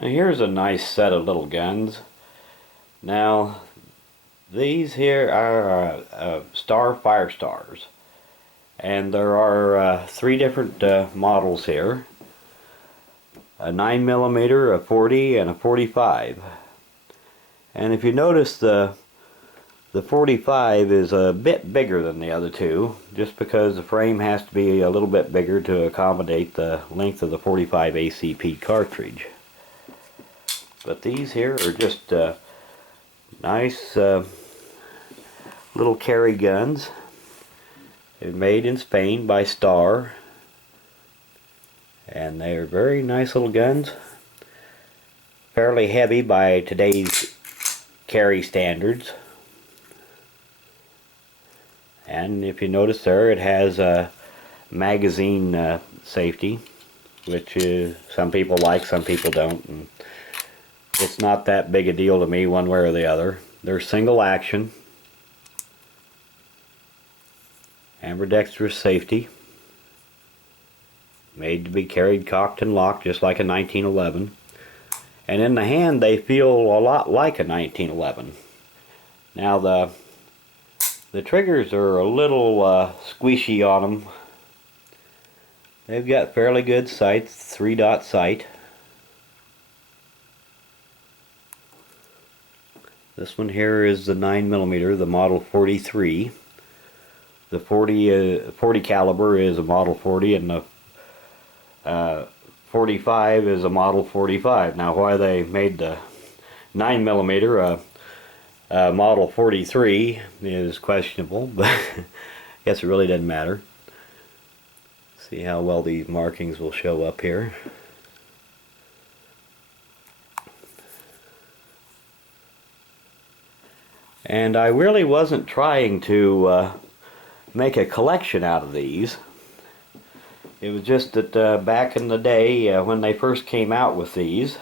Now here's a nice set of little guns. Now these here are Star Firestars, and there are three different models here: a 9mm, a 40, and a 45. And if you notice, the 45 is a bit bigger than the other two, just because the frame has to be a little bit bigger to accommodate the length of the 45 ACP cartridge. But these here are just nice little carry guns. They're made in Spain by Star, and they are very nice little guns. Fairly heavy by today's carry standards. And if you notice there, it has a magazine safety, which some people like, some people don't. And it's not that big a deal to me one way or the other. They're single action. Dexterous Safety. Made to be carried cocked and locked just like a 1911. And in the hand they feel a lot like a 1911. Now the triggers are a little squishy on them. They've got fairly good sights, 3-dot sight. This one here is the 9mm, the Model 43. The 40 caliber is a Model 40, and the 45 is a Model 45. Now, why they made the 9mm Model 43 is questionable, but I guess it really doesn't matter. See how well these markings will show up here. And I really wasn't trying to make a collection out of these. It was just that back in the day when they first came out with these,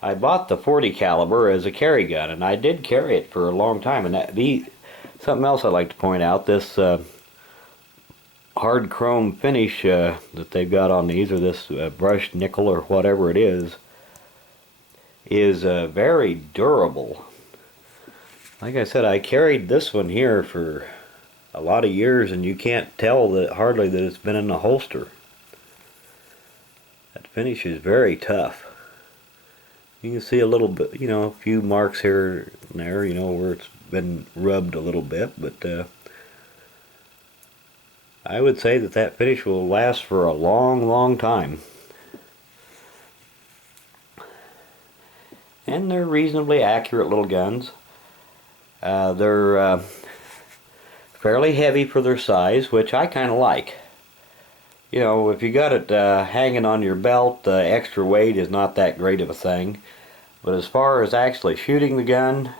I bought the 40 caliber as a carry gun, and I did carry it for a long time. And something else I'd like to point out: this hard chrome finish that they've got on these, or this brushed nickel or whatever it is very durable. Like I said, I carried this one here for a lot of years, and you can't tell that hardly that it's been in the holster. That finish is very tough. You can see a little bit, you know, a few marks here and there, you know, where it's been rubbed a little bit, but I would say that that finish will last for a long, long time. And they're reasonably accurate little guns. They're fairly heavy for their size, which I kind of like. You know, if you got it hanging on your belt, the extra weight is not that great of a thing. But as far as actually shooting the gun,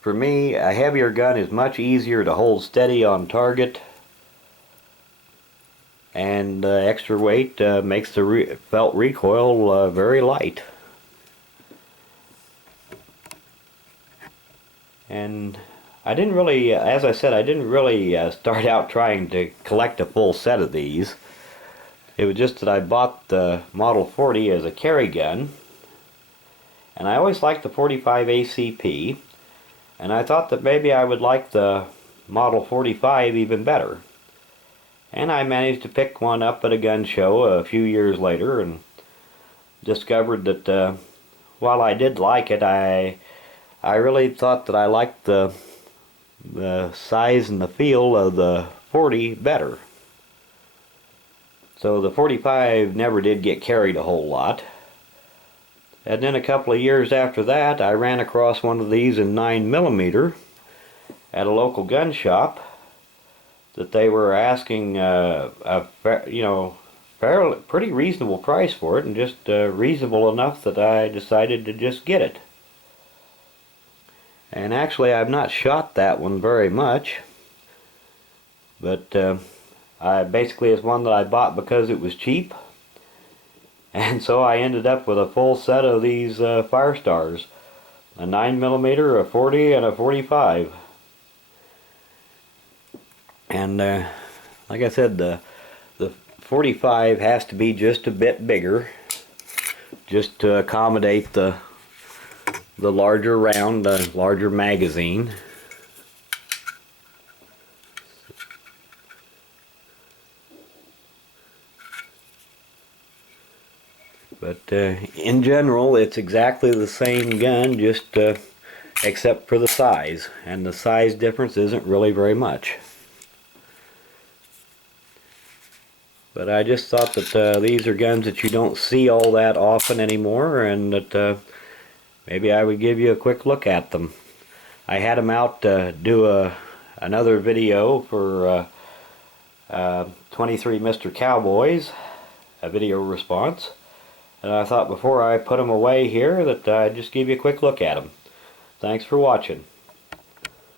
for me, a heavier gun is much easier to hold steady on target. And extra weight makes the felt recoil very light. And I didn't really, as I said, I didn't really start out trying to collect a full set of these. It was just that I bought the Model 40 as a carry gun, and I always liked the 45 ACP, and I thought that maybe I would like the Model 45 even better. And I managed to pick one up at a gun show a few years later, and discovered that while I did like it, I really thought that I liked the size and the feel of the 40 better. So the 45 never did get carried a whole lot. And then a couple of years after that, I ran across one of these in 9mm at a local gun shop that they were asking pretty reasonable price for it, and just reasonable enough that I decided to just get it. And actually, I've not shot that one very much, but basically it's one that I bought because it was cheap, and so I ended up with a full set of these Firestars, a 9mm, a 40, and a 45. And like I said, the 45 has to be just a bit bigger just to accommodate the larger round, larger magazine. But in general, it's exactly the same gun, just except for the size, and the size difference isn't really very much. But I just thought that these are guns that you don't see all that often anymore, and that maybe I would give you a quick look at them. I had them out to do another video for 23 Mr. Cowboys, a video response. And I thought before I put them away here that I'd just give you a quick look at them. Thanks for watching.